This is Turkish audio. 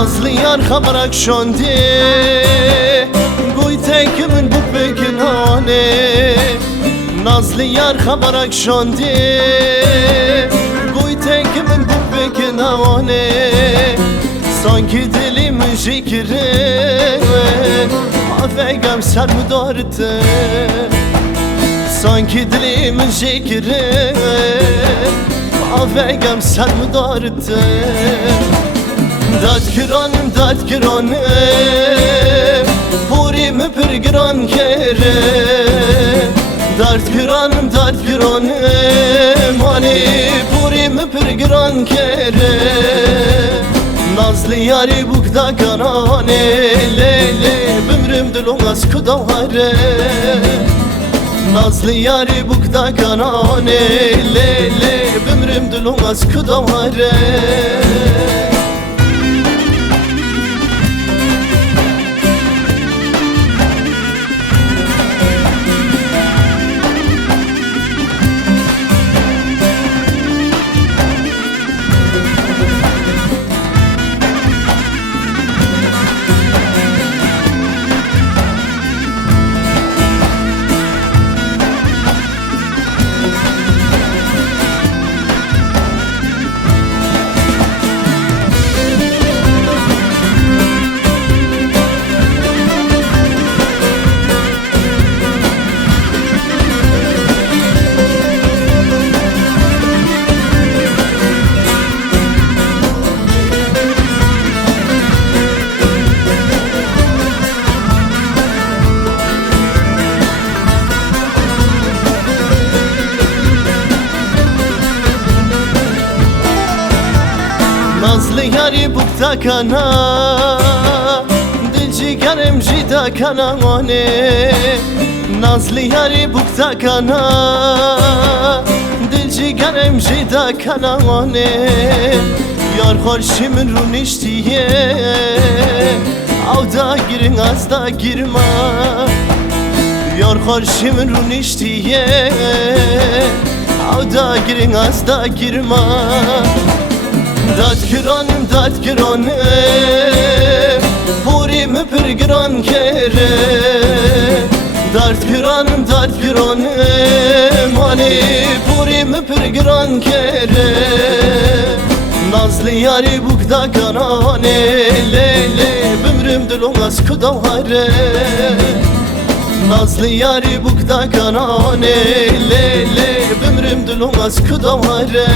Nazlı yar xabarak şondi Guytek min bu beginane Nazlı yar xabarak şondi Guytek min bu beginane Sanki dilim jikre Afegam ser müdarite Sanki dilim jikre Afegam ser müdarite Dert kiranım Purim pir giran kere Dert kiranım Hani purim pir giran kere Nazlı yari bukda kanane Lele bümrüm dilongas kudavare Nazlı yari bukda kanane Lele bümrüm dilongas kudavare Nazlı yari bukta kana Dilcigarım jida kana one Nazlı yari bukta kana Dilcigarım jida kana one Yar xorşimin runiştiye Avda girin az da girma Yar xorşimin runiştiye Avda girin az da girma Dert kiranım Purim pir giran kere Dert kiranım Hani purim pir giran kere Nazlı yari bukda kanane Lele bümrüm dilongas kudavare Nazlı yari bukda kanane Lele bümrüm dilongas kudavare